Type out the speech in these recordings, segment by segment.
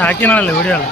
ಹಾಕಿನಲ್ಲ video ಅಲ್ಲ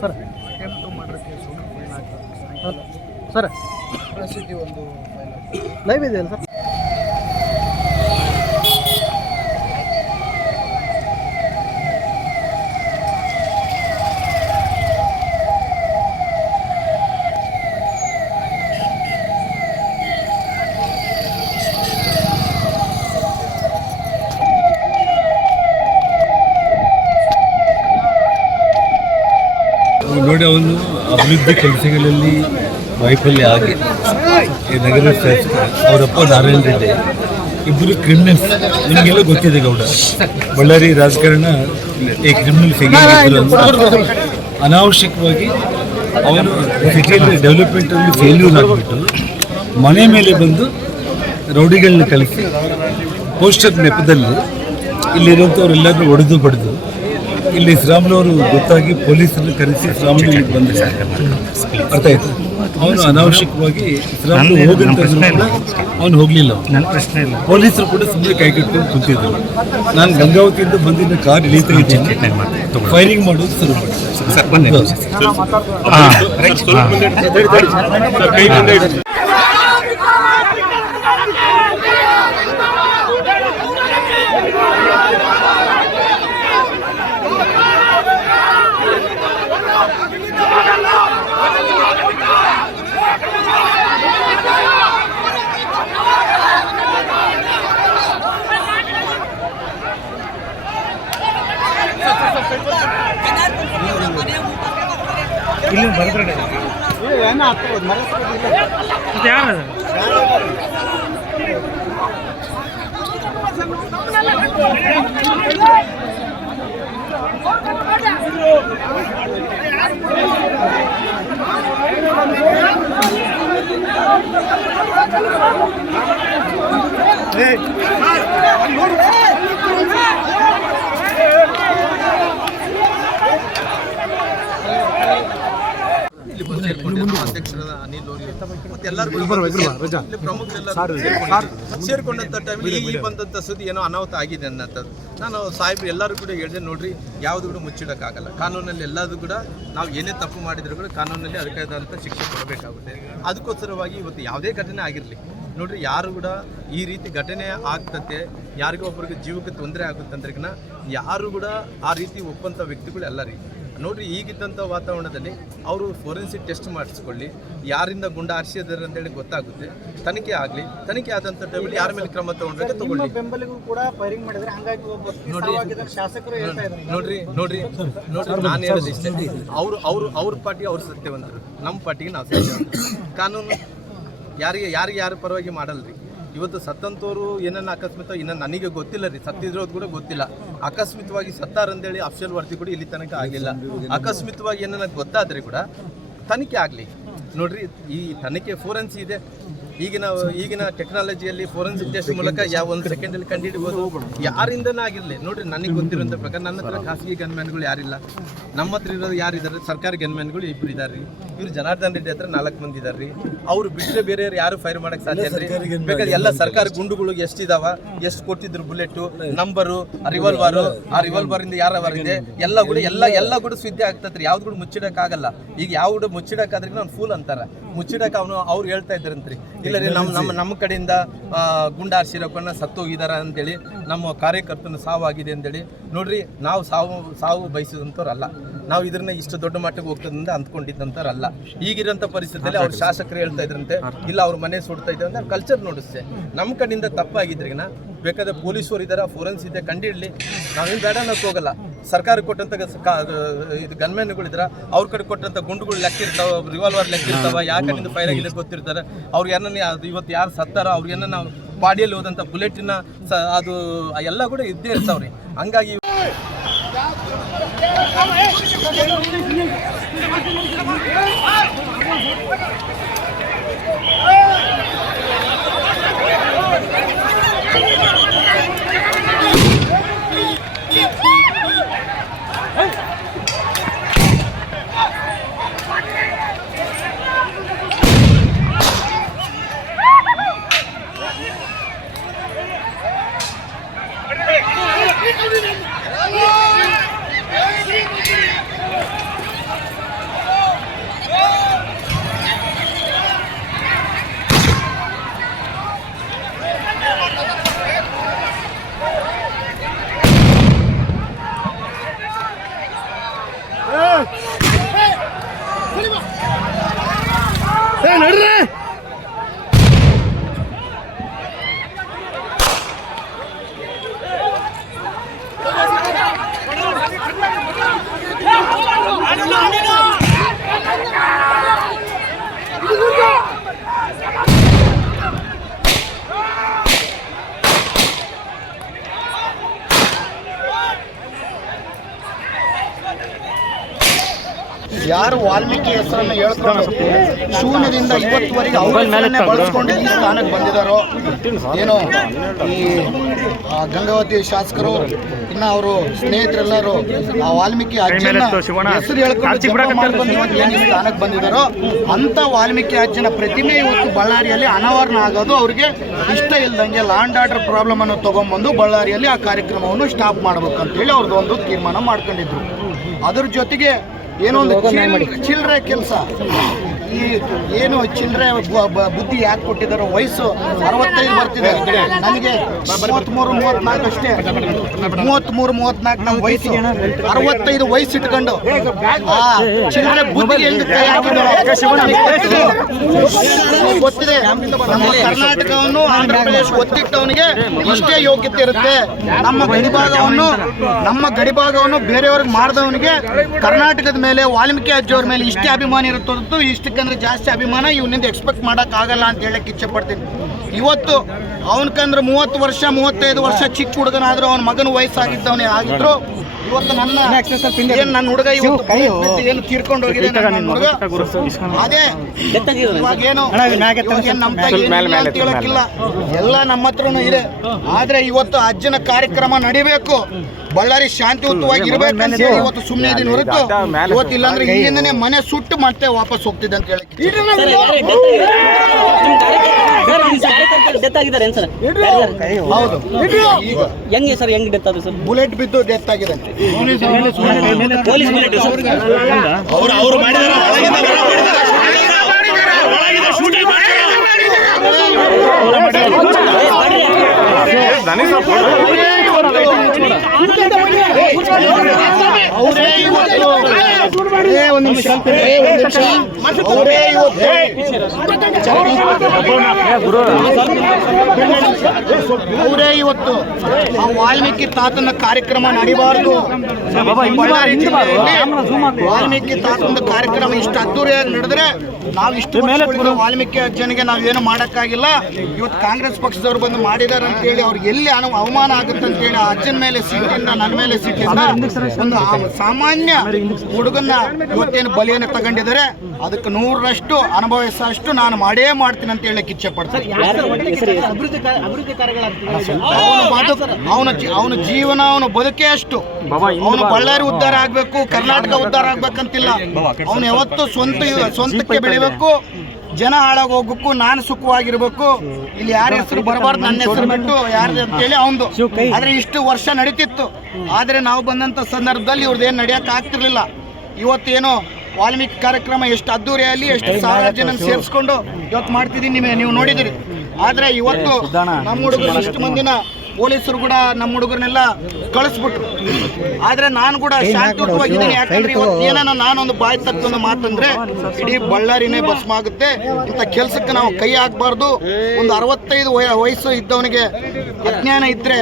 sir sir ಒಂದು live ಇದೆಯಲ್ಲ ಸರ್ ನೋಡಿ, ಅವನು ಅಭಿವೃದ್ಧಿ ಕೆಲಸಗಳಲ್ಲಿ ವೈಫಲ್ಯ ಆಗಿ ಈ ನಗರ ಶಾಸಕ ಅವರಪ್ಪ ನಾರಾಯಣ ರೆಡ್ಡಿ ಇಬ್ಬರು ಕ್ರಿಮಿನಲ್ಸ್. ನಿಮಗೆಲ್ಲ ಗೊತ್ತಿದೆ ಗೌಡ, ಬಳ್ಳಾರಿ ರಾಜಕಾರಣ ಈ ಕ್ರಿಮಿನಲ್ಸ್ ಹೇಗೆ ಅನಾವಶ್ಯಕವಾಗಿ ಅವನು ಸಿಟಿಯಲ್ಲಿ ಡೆವಲಪ್ಮೆಂಟಲ್ಲಿ ಫೇಲ್ಯೂರ್ ಆಗಿಬಿಟ್ಟು ಮನೆ ಮೇಲೆ ಬಂದು ರೌಡಿಗಳನ್ನ ಕಳಿಸಿ ಪೋಸ್ಟರ್ ನೆಪದಲ್ಲಿ ಇಲ್ಲಿರುವಂಥವ್ರೆಲ್ಲರೂ ಹೊಡೆದು ಬಡಿದು ಇಲ್ಲಿ ಶ್ರಾಮುಲವರು ಗೊತ್ತಾಗಿ ಪೊಲೀಸರನ್ನು ಕರೆಸಿ ಶ್ರಾಮುಲು ಇಲ್ಲಿ ಬಂದ ಅರ್ಥ ಆಯ್ತು. ಅವನು ಅನಾವಶ್ಯಕವಾಗಿ ಶ್ರಾಮುಲು ಹೋಗಂತಂದ್ರೂ ಕೂಡ ಅವನು ಹೋಗಲಿಲ್ಲ. ಪೊಲೀಸರು ಕೂಡ ಸುಮ್ಮನೆ ಕೈ ಕಟ್ಕೊಂಡು ಕುಂತಿದ್ರು. ನಾನು ಗಂಗಾವತಿಯಿಂದ ಬಂದಿದ್ದ ಕಾರ್ ಇಳೀತಾ ಇದ್ದೀನಿ, ಫೈರಿಂಗ್ ಮಾಡೋದು ಶುರು ಮಾಡಿ. ಇಲ್ಲಿ ಬರ್ತಾರೆ ಯಾರು ಅಧ್ಯಕ್ಷರಾದ ಅನಿಲ್ ಅವರು ಮತ್ತೆ ಎಲ್ಲರೂ ಸೇರ್ಕೊಂಡಂತ ಟೈಮಲ್ಲಿ ಈ ಬಂದಂಥ ಸುದ್ದಿ ಏನೋ ಅನಾಹುತ ಆಗಿದೆ ಅನ್ನೋಂಥದ್ದು. ನಾನು ಸಾಹೇಬ್ರು ಎಲ್ಲರೂ ಕೂಡ ಹೇಳಿದೆ, ನೋಡ್ರಿ ಯಾವುದು ಕೂಡ ಮುಚ್ಚಿಡೋಕ್ಕಾಗಲ್ಲ. ಕಾನೂನಲ್ಲಿ ಎಲ್ಲದೂ ಕೂಡ ನಾವು ಏನೇ ತಪ್ಪು ಮಾಡಿದ್ರು ಕೂಡ ಕಾನೂನಲ್ಲಿ ಅದಕ್ಕಾದಂಥ ಶಿಕ್ಷೆ ಕೊಡಬೇಕಾಗುತ್ತೆ. ಅದಕ್ಕೋಸ್ಕರವಾಗಿ ಇವತ್ತು ಯಾವುದೇ ಘಟನೆ ಆಗಿರಲಿ ನೋಡ್ರಿ, ಯಾರು ಕೂಡ ಈ ರೀತಿ ಘಟನೆ ಆಗ್ತತೆ, ಯಾರಿಗೋ ಒಬ್ಬರಿಗೆ ಜೀವಕ್ಕೆ ತೊಂದರೆ ಆಗುತ್ತಂದ್ರೆಗಿನ ಯಾರು ಕೂಡ ಆ ರೀತಿ ಒಪ್ಪಂಥ ವ್ಯಕ್ತಿಗಳು ಎಲ್ಲ ರೀ ನೋಡ್ರಿ. ಈಗಿದ್ದಂಥ ವಾತಾವರಣದಲ್ಲಿ ಅವರು ಫೋರೆನ್ಸಿಕ್ ಟೆಸ್ಟ್ ಮಾಡಿಸ್ಕೊಳ್ಳಿ, ಯಾರಿಂದ ಗುಂಡ ಹಾರಿಸಿದಾರೆ ಅಂತೇಳಿ ಗೊತ್ತಾಗುತ್ತೆ. ತನಿಖೆ ಆಗಲಿ, ತನಿಖೆ ಆದಂಥ ಟೈಮಲ್ಲಿ ಯಾರ ಮೇಲೆ ಕ್ರಮ ತಗೊಂಡ್ರೆ ತಗೊಳ್ಳಿ. ನೋಡ್ರಿ ನಾನು ಹೇಳೋದು ಇಷ್ಟೇ, ಅವ್ರ ಪಾರ್ಟಿ ಅವ್ರು ಸತ್ಯವಂತರು, ನಮ್ಮ ಪಾರ್ಟಿಗೆ ನಾವು ಸತ್ಯವಂತರು. ಕಾನೂನು ಯಾರು ಪರವಾಗಿ ಮಾಡಲ್ರಿ. ಇವತ್ತು ಸತ್ತಂತವರು ಏನನ್ನ ಅಕಸ್ಮಾತ್ ಇನ್ನು ನನಗೆ ಗೊತ್ತಿಲ್ಲ ರೀ, ಸತ್ತಿದ್ರೋದು ಕೂಡ ಗೊತ್ತಿಲ್ಲ. ಅಕಸ್ಮಿತವಾಗಿ ಸತ್ತಾರಂದೇಳಿ ಅಫ್ಷಲ್ ವರದಿ ಕೂಡ ಇಲ್ಲಿ ತನಕ ಆಗಿಲ್ಲ. ಅಕಸ್ಮಿತವಾಗಿ ಏನನ್ನ ಗೊತ್ತಾದರೆ ಕೂಡ ತನಿಖೆ ಆಗಲಿ ನೋಡ್ರಿ. ಈ ತನಿಖೆ ಫೋರೆನ್ಸಿ ಇದೆ, ಈಗಿನ ಟೆಕ್ನಾಲಜಿಯಲ್ಲಿ ಫೋರೆನ್ಸಿಕ್ ಟೆಸ್ಟ್ ಮೂಲಕ ಯಾವ ಒಂದು ಸೆಕೆಂಡಲ್ಲಿ ಕಂಡುಹಿಡಿಬೋದು. ಯಾರಿಂದನೇ ಆಗಿರಲಿ ನೋಡ್ರಿ, ನನಗೆ ಗೊತ್ತಿರೋಂಥ ಪ್ರಕಾರ ನನ್ನ ಹತ್ರ ಖಾಸಗಿ ಗನ್ಮ್ಯಾನ್ಗಳು ಯಾರಿಲ್ಲ. ನಮ್ಮ ಹತ್ರ ಇರೋದು ಯಾರಿದ್ದಾರೆ? ಸರ್ಕಾರಿ ಗನ್ಮ್ಯಾನ್ಗಳು 2 ಇದ್ದಾರೆ ರೀ. ಇವ್ರು ಜನಾರ್ದನ್ ರೆಡ್ಡಿ ಹತ್ರ 4 ಮಂದಿ ಇದ್ದಾರೆ ರೀ. ಅವ್ರು ಬಿಟ್ಟರೆ ಬೇರೆಯವ್ರು ಯಾರು ಫೈರ್ ಮಾಡಕ್ಕೆ ಸಾಧ್ಯ ಇಲ್ಲ ರೀ. ಬೇಕಾದ್ರೆ ಎಲ್ಲ ಸರ್ಕಾರಿ ಗುಂಡುಗಳು ಎಷ್ಟಿದಾವ, ಎಷ್ಟು ಕೊಟ್ಟಿದ್ರು ಬುಲೆಟು, ನಂಬರು, ರಿವಾಲ್ವರು, ಆ ರಿವಾಲ್ವರಿಂದ ಯಾರವರಿದೆ ಎಲ್ಲ ಕೂಡ ಸುದ್ದಿ ಆಗ್ತದೆ ರೀ. ಯಾವ್ದು ಕೂಡ ಮುಚ್ಚಿಡಕ್ಕಾಗಲ್ಲ. ಈಗ ಯಾವ ಕೂಡ ಮುಚ್ಚಿಡಕ್ಕಾದ್ರೆ ಅವ್ನು ಫೂಲ್ ಅಂತಾರೆ. ಮುಚ್ಚಿಡಕ್ಕೆ ಅವ್ರು ಹೇಳ್ತಾ ಇದ್ದಾರಂತ್ರಿ, ಇಲ್ಲ ರೀ ನಮ್ಮ ಕಡೆಯಿಂದ ಗುಂಡಾರ್ಸಿರೋಕನ್ನ ಸತ್ತೋಗಿದಾರ ಅಂತೇಳಿ, ನಮ್ಮ ಕಾರ್ಯಕರ್ತನ ಸಾವಾಗಿದೆ ಅಂತೇಳಿ. ನೋಡ್ರಿ, ನಾವು ಸಾವು ಬಯಸಿದಂಥವ್ರಲ್ಲ. ನಾವು ಇದನ್ನ ಇಷ್ಟು ದೊಡ್ಡ ಮಟ್ಟಕ್ಕೆ ಹೋಗ್ತದಂತ ಅಂದ್ಕೊಂಡಿದ್ದಂಥವ್ರಲ್ಲ. ಈಗಿರೋಂಥ ಪರಿಸ್ಥಿತಿಯಲ್ಲಿ ಅವ್ರ ಶಾಸಕರು ಹೇಳ್ತಾ ಇದ್ರಂತೆ, ಇಲ್ಲ ಅವ್ರ ಮನೆ ಸುಡ್ತಾ ಇದ್ದಾರೆ ಅಂತ ಕಲ್ಚರ್ ನೋಡಿಸ್ತೆ. ನಮ್ಮ ಕಡೆಯಿಂದ ತಪ್ಪಾಗಿದ್ರಿಗಿನ ಬೇಕಾದ್ರೆ ಪೊಲೀಸರು ಇದ್ದಾರೆ, ಫೋರೆನ್ಸ್ ಇದೆ, ಕಂಡಿಡ್ಲಿ. ನಾವೇನು ಬೇಡ ಅನ್ನೋಕೆ ಹೋಗಲ್ಲ. ಸರ್ಕಾರ ಕೊಟ್ಟಂಥ ಇದು ಗನ್ಮ್ಯಾನ್ಗಳಿದ್ರ ಅವ್ರ ಕಡೆ ಕೊಟ್ಟಂಥ ಗುಂಡುಗಳು ಲೆಕ್ಕ ಇರ್ತಾವ, ರಿವಾಲ್ವರ್ ಲೆಕ್ಕ ಇರ್ತಾವ, ಯಾವ ಕಡೆಯಿಂದ ಫೈರ್ ಆಗಿದೆ ಗೊತ್ತಿರ್ತಾರೆ. ಅವ್ರು ಇವತ್ತು ಯಾರು ಸತ್ತಾರ, ಅವ್ರಿಗೇನ ನಾವು ಬಾಡಿಯಲ್ಲಿ ಹೋದಂಥ ಬುಲೆಟಿನ ಅದು ಎಲ್ಲ ಕೂಡ ಇದ್ದೇ ಇರ್ತಾವ್ರಿ. ಹಂಗಾಗಿ ಯಾರು ವಾಲ್ಮೀಕಿ ಹೆಸರನ್ನು ಹೇಳ್ಕೊಂಡು ಶೂನ್ಯದಿಂದ ಇವತ್ತುವರೆಗೆ ಅವರನ್ನೇ ಬಳಸ್ಕೊಂಡು ಈ ಸ್ಥಾನಕ್ಕೆ ಬಂದಿದ್ದಾರೋ ಏನೋ ಈ ಗಂಗಾವತಿ ಶಾಸಕರು ಇನ್ನು ಅವರು ಸ್ನೇಹಿತರೆಲ್ಲರೂ ಆ ವಾಲ್ಮೀಕಿ ಅಜ್ಜನ ಹೆಸರು ಹೇಳ್ಕೊಂಡು ಏನು ಈ ಸ್ಥಾನಕ್ಕೆ ಬಂದಿದ್ದಾರೋ ಅಂಥ ವಾಲ್ಮೀಕಿ ಅಜ್ಜನ ಪ್ರತಿಮೆ ಇವತ್ತು ಬಳ್ಳಾರಿಯಲ್ಲಿ ಅನಾವರಣ ಆಗೋದು ಅವ್ರಿಗೆ ಇಷ್ಟ ಇಲ್ದಂಗೆ ಲ್ಯಾಂಡ್ ಆರ್ಡರ್ ಪ್ರಾಬ್ಲಮ್ ಅನ್ನು ತಗೊಂಡ್ಬಂದು ಬಳ್ಳಾರಿಯಲ್ಲಿ ಆ ಕಾರ್ಯಕ್ರಮವನ್ನು ಸ್ಟಾಪ್ ಮಾಡ್ಬೇಕಂತೇಳಿ ಅವ್ರದ್ದು ಒಂದು ತೀರ್ಮಾನ ಮಾಡ್ಕೊಂಡಿದ್ರು. ಅದ್ರ ಜೊತೆಗೆ ಏನೋ ಒಂದು ಚಿಲ್ಲರೆ ಕೆಲಸ, ಈ ಏನು ಚಿಲ್ಲರೆ ಬುದ್ಧಿ ಯಾಕೆ ಕೊಟ್ಟಿದ್ದಾರೋ, ವಯಸ್ಸು 65 ಬರ್ತಿದೆ, ನನಗೆ 33-34 ಅಷ್ಟೇ, 33-34 ನಮ್ಮ ವಯಸ್ಸು, 65 ವಯಸ್ಸು ಇಟ್ಕೊಂಡು ಆ ಚಿಲ್ಲರೆ ಬುದ್ಧಿಗೆ ಎಲ್ಲಿ ಕೈ ಹಾಕಿದ್ರು ಗೊತ್ತಿದೆ. ನಮ್ಮ ಕರ್ನಾಟಕವನ್ನು ಆಂಧ್ರ ಪ್ರದೇಶ ಒತ್ತಿಟ್ಟವನಿಗೆ ಇಷ್ಟೇ ಯೋಗ್ಯತೆ ಇರುತ್ತೆ. ನಮ್ಮ ಗಡಿಭಾಗವನ್ನು ಬೇರೆಯವ್ರಿಗೆ ಮಾಡಿದವನಿಗೆ ಕರ್ನಾಟಕದ ಮೇಲೆ ವಾಲ್ಮೀಕಿ ಅಜ್ಜಿಯವ್ರ ಮೇಲೆ ಇಷ್ಟೇ ಅಭಿಮಾನ ಇರುತ್ತದ್ದು, ಇಷ್ಟಕ್ಕಂದ್ರೆ ಜಾಸ್ತಿ ಅಭಿಮಾನ ಇವನಿಂದ ಎಕ್ಸ್ಪೆಕ್ಟ್ ಮಾಡೋಕ್ಕಾಗಲ್ಲ ಅಂತ ಹೇಳಕ್ಕೆ ಇಚ್ಛೆ ಪಡ್ತೀನಿ. ಇವತ್ತು ಅವನಕಂದ್ರೆ 30 ವರ್ಷ 35 ವರ್ಷ ಚಿಕ್ಕ ಹುಡುಗನಾದ್ರೂ ಅವನ ಮಗನ ವಯಸ್ಸಾಗಿದ್ದವನೇ ಆಗಿದ್ರು. ಇವತ್ತು ನನ್ನ ಹುಡುಗ ಏನು ತೀರ್ಕೊಂಡು ಹೋಗಿದೆ ಹುಡುಗ, ಅದೇ ಇವಾಗೇನು ಹೇಳಕ್ಕಿಲ್ಲ, ಎಲ್ಲ ನಮ್ಮ ಹತ್ರನೂ ಇದೆ. ಆದ್ರೆ ಇವತ್ತು ಅಜ್ಜನ ಕಾರ್ಯಕ್ರಮ ನಡಿಬೇಕು, ಬಳ್ಳಾರಿ ಶಾಂತಿಯುತವಾಗಿ ಇರ್ಬೇಕಂತ ಹೇಳಿ ಇವತ್ತು ಸುಮ್ಮನೆ ಇದೀನಿ ಹೊರತು ಇವತ್ತು ಇಲ್ಲಾಂದ್ರೆ ಇಲ್ಲಿಂದನೇ ಮನೆ ಸುಟ್ಟು ಮತ್ತೆ ವಾಪಸ್ ಹೋಗ್ತಿದ್ದೆ ಅಂತ ಹೇಳಿ. ಹೌದು, ಹೆಂಗೆ ಸರ್, ಹೆಂಗ್ ಡೆತ್ ಆದ್ರೆ ಸರ್? ಬುಲೆಟ್ ಬಿದ್ದು ಡೆತ್ ಆಗಿದೆ. ಪೊಲೀಸ್ ಬುಲೆಟ್ ಅವರು ಅವರೇ ಇವತ್ತು ಆ ವಾಲ್ಮೀಕಿ ತಾತನ ಕಾರ್ಯಕ್ರಮ ನಡಿಬಾರ್ದು. ವಾಲ್ಮೀಕಿ ತಾತನ ಕಾರ್ಯಕ್ರಮ ಇಷ್ಟು ಅದ್ದೂರಿಯಾಗಿ ನಡೆದ್ರೆ ನಾವು ಇಷ್ಟು ವಾಲ್ಮೀಕಿ ಅಜ್ಜನಿಗೆ ನಾವೇನು ಮಾಡೋಕ್ಕಾಗಿಲ್ಲ. ಇವತ್ತು ಕಾಂಗ್ರೆಸ್ ಪಕ್ಷದವ್ರು ಬಂದು ಮಾಡಿದಾರೆ ಅಂತೇಳಿ ಅವ್ರಿಗೆ ಎಲ್ಲಿ ಅವಮಾನ ಆಗುತ್ತೆ ಅಂತೇಳಿ ಆ ಅಜ್ಜನ ಮೇಲೆ ಸಿಟ್ಟಿಂದ ನನ್ನ ಮೇಲೆ ಸಿಟ್ಟಿಂದ ಒಂದು ಸಾಮಾನ್ಯ ಹುಡುಗನ್ನ ಇವತ್ತೇನು ಬಲಿಯನ್ನು ತಗೊಂಡಿದ್ದಾರೆ ಅದಕ್ಕೆ 100ರಷ್ಟು ಅನುಭವಿಸೋಷ್ಟು ನಾನು ಮಾಡೇ ಮಾಡ್ತೀನಿ ಅಂತ ಹೇಳಕ್ಕೆ ಇಚ್ಛೆ ಪಡ್ತೀನಿ. ಅವನ ಜೀವನ ಅವನು ಬದುಕೇ ಅಷ್ಟು. ಅವನು ಬಳ್ಳಾರಿ ಉದ್ಧಾರ ಆಗ್ಬೇಕು, ಕರ್ನಾಟಕ ಉದ್ಧಾರ ಆಗ್ಬೇಕಂತಿಲ್ಲ. ಅವನು ಯಾವತ್ತು ಸ್ವಂತಕ್ಕೆ ಬೆಳಿಬೇಕು, ಜನ ಹಾಳಾಗಿ ಹೋಗ್ಬೇಕು, ನಾನು ಸುಖವಾಗಿರ್ಬೇಕು, ಇಲ್ಲಿ ಯಾರ ಹೆಸರು ಬರಬಾರ್ದು, ನನ್ನ ಹೆಸರು ಬಿಟ್ಟು ಯಾರ್ದು ಅಂತೇಳಿ ಅವನು. ಆದ್ರೆ ಇಷ್ಟು ವರ್ಷ ನಡೀತಿತ್ತು. ಆದ್ರೆ ನಾವು ಬಂದಂತ ಸಂದರ್ಭದಲ್ಲಿ ಇವ್ರದ್ದೇನು ನಡೆಯಕ್ಕೆ ಆಗ್ತಿರ್ಲಿಲ್ಲ. ಇವತ್ತೇನೋ ವಾಲ್ಮೀಕಿ ಕಾರ್ಯಕ್ರಮ ಎಷ್ಟು ಅದ್ದೂರಿಯಲ್ಲಿ ಎಷ್ಟು ಸಾವಿರ ಜನ ಸೇರಿಸ್ಕೊಂಡು ಇವತ್ತು ಮಾಡ್ತಿದ್ದೀನಿ, ನೀವು ನೋಡಿದಿರಿ. ಆದ್ರೆ ಇವತ್ತು ನಮ್ಮ ಹುಡುಗರು ಇಷ್ಟು ಮಂದಿನ ಪೊಲೀಸರು ಕೂಡ ನಮ್ಮ ಹುಡುಗರನ್ನೆಲ್ಲ ಕಳಿಸ್ಬಿಟ್ರು. ಆದ್ರೆ ನಾನು ಕೂಡ ಶಾಂತಿಯುತವಾಗಿದ್ದೀನಿ. ಯಾಕಂದ್ರೆ ಇವತ್ತು ಏನಾನ ನಾನೊಂದು ಬಾಯಿ ತಕ್ಕೊಂದು ಮಾತಂದ್ರೆ ಇಡೀ ಬಳ್ಳಾರಿನೇ ಭಸ್ಮ ಆಗುತ್ತೆ. ಇಂಥ ಕೆಲ್ಸಕ್ಕೆ ನಾವು ಕೈ ಹಾಕಬಾರ್ದು. ಒಂದು 65 ವಯಸ್ಸು ಇದ್ದವನಿಗೆ ಅಜ್ಞಾನ ಇದ್ರೆ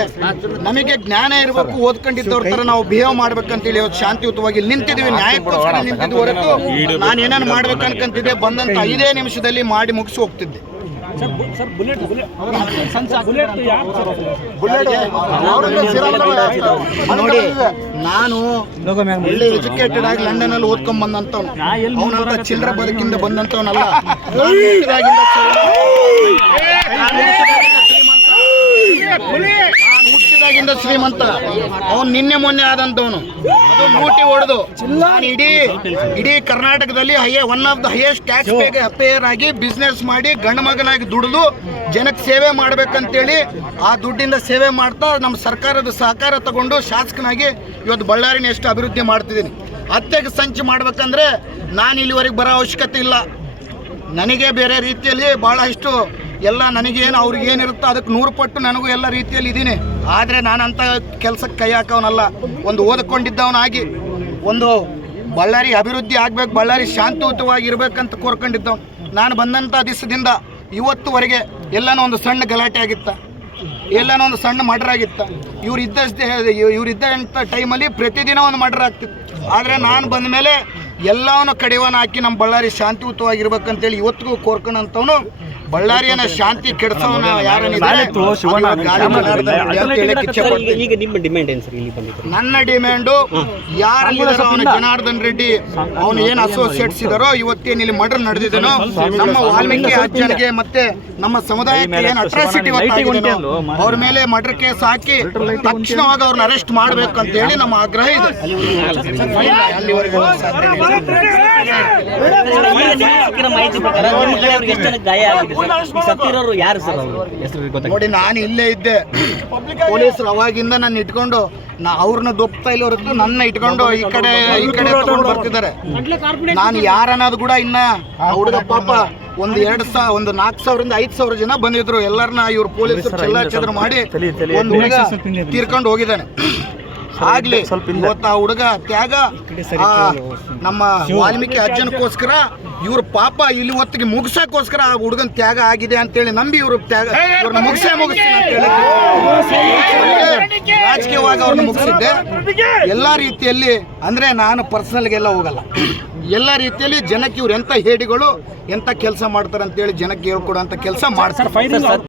ನಮಗೆ ಜ್ಞಾನ ಇರಬೇಕು, ಓದ್ಕೊಂಡಿದ್ದವ್ರ ತರ ನಾವು ಬಿಹೇವ್ ಮಾಡ್ಬೇಕಂತೇಳಿ ಇವತ್ತು ಶಾಂತಿಯುತವಾಗಿ ನಿಂತಿದ್ದೀವಿ. ನ್ಯಾಯಕ್ಕೋಸ್ಕರ ನಿಂತಿದ್ದು ಹೊರತು ನಾನು ಏನಾನು ಮಾಡ್ಬೇಕು ಅನ್ಕಂತಿದ್ದೆ ಬಂದಂತ 5 ನಿಮಿಷದಲ್ಲಿ ಮಾಡಿ ಮುಗಿಸಿ ಹೋಗ್ತಿದ್ದೆ. ನೋಡಿ, ನಾನು ಒಳ್ಳೆ ಎಜುಕೇಟೆಡ್ ಆಗಿ ಲಂಡನ್ ಅಲ್ಲಿ ಓದ್ಕೊಂಡ್ ಬಂದಂತವ್ನು. ಅವನಂತ ಚಿಲ್ಲರೆ ಬದುಕಿಂದ ಬಂದಂತವನಲ್ಲ. ಹುಟ್ಟಿದಾಗಿಂದ ಶ್ರೀಮಂತ. ಅವನು ನಿನ್ನೆ ಮೊನ್ನೆ ಆದಂತವನು. ಅದು ಲೂಟಿ ಹೊಡೆದು ನಾನು ಇಡೀ ಕರ್ನಾಟಕದಲ್ಲಿ one of the highest tax pair ಆಗಿ ಬಿಸ್ನೆಸ್ ಮಾಡಿ ಗಂಡು ಮಗನಾಗಿ ದುಡಿದು ಜನಕ್ಕೆ ಸೇವೆ ಮಾಡ್ಬೇಕಂತೇಳಿ ಆ ದುಡ್ಡಿಂದ ಸೇವೆ ಮಾಡ್ತಾ ನಮ್ಮ ಸರ್ಕಾರದ ಸಹಕಾರ ತಗೊಂಡು ಶಾಸಕನಾಗಿ ಇವತ್ತು ಬಳ್ಳಾರಿನ ಎಷ್ಟು ಅಭಿವೃದ್ಧಿ ಮಾಡ್ತಿದ್ದೀನಿ. ಹತ್ಯೆಗೆ ಸಂಚು ಮಾಡ್ಬೇಕಂದ್ರೆ ನಾನು ಇಲ್ಲಿವರೆಗೆ ಬರೋ ಅವಶ್ಯಕತೆ ಇಲ್ಲ. ನನಗೆ ಬೇರೆ ರೀತಿಯಲ್ಲಿ ಭಾಳಷ್ಟು ಎಲ್ಲ ನನಗೇನು ಅವ್ರಿಗೇನಿರುತ್ತೋ ಅದಕ್ಕೆ 100 ಪಟ್ಟು ನನಗೂ ಎಲ್ಲ ರೀತಿಯಲ್ಲಿ ಇದ್ದೀನಿ. ಆದರೆ ನಾನಂಥ ಕೆಲಸಕ್ಕೆ ಕೈ ಹಾಕೋನಲ್ಲ. ಒಂದು ಓದ್ಕೊಂಡಿದ್ದವನಾಗಿ ಒಂದು ಬಳ್ಳಾರಿ ಅಭಿವೃದ್ಧಿ ಆಗಬೇಕು, ಬಳ್ಳಾರಿ ಶಾಂತಿಯುತವಾಗಿರ್ಬೇಕಂತ ಕೋರ್ಕೊಂಡಿದ್ದವನು. ನಾನು ಬಂದಂಥ ದಿವಸದಿಂದ ಇವತ್ತುವರೆಗೆ ಎಲ್ಲನೋ ಒಂದು ಸಣ್ಣ ಗಲಾಟೆ ಆಗಿತ್ತ, ಎಲ್ಲನೋ ಒಂದು ಸಣ್ಣ ಮರ್ಡರ್ ಆಗಿತ್ತ. ಇವರಿದ್ದಂಥ ಟೈಮಲ್ಲಿ ಪ್ರತಿದಿನ ಒಂದು ಮರ್ಡರ್ ಆಗ್ತಿತ್ತು. ಆದರೆ ನಾನು ಬಂದ ಮೇಲೆ ಎಲ್ಲವನ್ನ ಕಡಿವಾಣ ಹಾಕಿ ನಮ್ಮ ಬಳ್ಳಾರಿ ಶಾಂತಿಯುತವಾಗಿರ್ಬೇಕಂತೇಳಿ ಇವತ್ತಿಗೂ ಕೋರ್ಕೊಂಡಂಥವನು. ಬಳ್ಳಾರಿಯನ್ನ ಶಾಂತಿ ಕೆಡಿಸೋನ ನನ್ನ ಡಿಮ್ಯಾಂಡು ಯಾರಲ್ಲಿದ್ದಾರೋ ಅವನ ಜನಾರ್ದನ್ ರೆಡ್ಡಿ ಅವನು ಏನು ಅಸೋಸಿಯೇಟ್ಸ್ ಇದಾರೋ ಇವತ್ತೇನು ಇಲ್ಲಿ ಮರ್ಡರ್ ನಡೆದಿದ್ದೇನೋ ನಮ್ಮ ವಾಲ್ಮೀಕಿ ಅಜ್ಜನಿಗೆ ಮತ್ತೆ ನಮ್ಮ ಸಮುದಾಯಕ್ಕೆ ಏನು ಅಟ್ರಾಸಿಟಿ ಅವ್ರ ಮೇಲೆ ಮರ್ಡರ್ ಕೇಸ್ ಹಾಕಿ ತಕ್ಷಣವಾಗಿ ಅವ್ರನ್ನ ಅರೆಸ್ಟ್ ಮಾಡಬೇಕು ಅಂತ ಹೇಳಿ ನಮ್ಮ ಆಗ್ರಹ ಇದೆ. ನೋಡಿ, ನಾನು ಇಲ್ಲೇ ಇದ್ದೆ. ಪೊಲೀಸರು ಅವಾಗಿಂದ ನನ್ನ ಇಟ್ಕೊಂಡು ಅವ್ರನ್ನ ದೊಪ್ತಾ ಇಲ್ಲ ಹೊರತು ನನ್ನ ಇಟ್ಕೊಂಡು ಈ ಕಡೆ ತಗೊಂಡು ಬರ್ತಿದ್ದಾರೆ. ನಾನು ಯಾರನ್ನೋದು ಕೂಡ ಇನ್ನ ಹುಡುಗ ಪಾಪ ಒಂದು 4,000ರಿಂದ 5,000 ಜನ ಬಂದಿದ್ರು. ಎಲ್ಲರನ್ನ ಇವ್ರು ಪೊಲೀಸರು ಚೆಲ್ಲಾಚದ್ರ ಮಾಡಿ ಒಂದು ಹುಡುಗ ತೀರ್ಕೊಂಡು ಹೋಗಿದ್ದಾನೆ. ಆಗ್ಲಿ ಇವತ್ತು ಆ ಹುಡುಗ ತ್ಯಾಗ ನಮ್ಮ ವಾಲ್ಮೀಕಿ ಅಜ್ಜನಕ್ಕೋಸ್ಕರ ಇವ್ರ ಪಾಪ ಇಲ್ಲಿ ಹೊತ್ತಿಗೆ ಮುಗಿಸೋಕ್ಕೋಸ್ಕರ ಆ ಹುಡುಗನ ತ್ಯಾಗ ಆಗಿದೆ ಅಂತೇಳಿ ನಂಬಿ ಇವ್ರು ಇವ್ರನ್ನ ಮುಗಿಸ್ತೀನಿ ಅಂತೇಳಿ ರಾಜಕೀಯವಾಗಿ ಅವ್ರನ್ನ ಮುಗಿಸಿದ್ದೆ. ಎಲ್ಲ ರೀತಿಯಲ್ಲಿ ಅಂದ್ರೆ ನಾನು ಪರ್ಸನಲ್ಗೆಲ್ಲ ಹೋಗಲ್ಲ. ಎಲ್ಲ ರೀತಿಯಲ್ಲಿ ಜನಕ್ಕೆ ಇವ್ರು ಎಂಥ ಹೇಡಿಗಳು ಎಂಥ ಕೆಲಸ ಮಾಡ್ತಾರೆ ಅಂತೇಳಿ ಜನಕ್ಕೆ ಹೇಳ್ಕೊಡೋ ಅಂತ ಕೆಲಸ ಮಾಡ್ತಾರೆ.